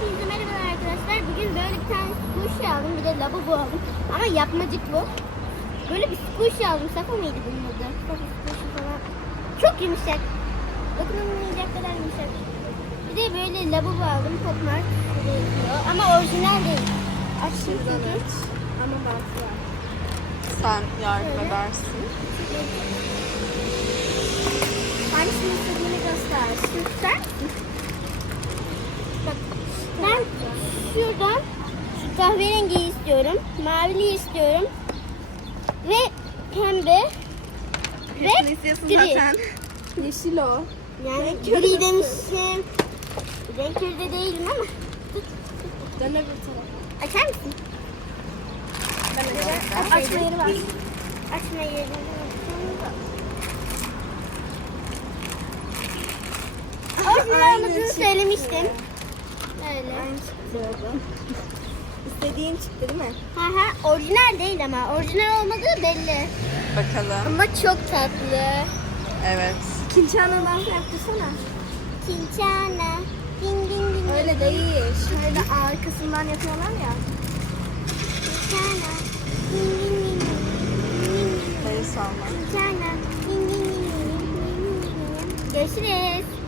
Hepinize merhabalar arkadaşlar. Bugün böyle bir tane squishy aldım. Bir de lavabo aldım. Ama yapmacık bu. Böyle bir squishy aldım. Safa mıydı bunun adı? Safa squishy falan. Çok yumuşak. Dokunulmayacak kadar yumuşak. Bir de böyle lavabo aldım. Yazıyor. Ama orijinal değil. Açtım çünkü. Ama bantı var. Sen yardım Şöyle. edersin. Hangisini istediğini göster. Şunu tutar mısın? Bak ben şuradan şu kahverengiyi istiyorum. Maviliyi istiyorum. Ve pembe. Ve gri. Yeşil o. Yani gri demişim. Renk körü de değilim ama. Dön öbür tarafa. Açar mısın? Ben Açma yeri var. Açma yeri var. Orijinal olmadığını çıktı. söylemiştim. Öyle. İstediğin çıktı değil mi? Ha ha orijinal değil ama orijinal olmadığı belli. Bakalım. Ama çok tatlı. Evet. Kinçana dans yaptırsana. Kinçana. Ding ding ding. Öyle değil. Şöyle arkasından yapıyorlar ya. Kinçana. Ding ding ding ding. El salla. Kinçana. Ding ding ding. Görüşürüz.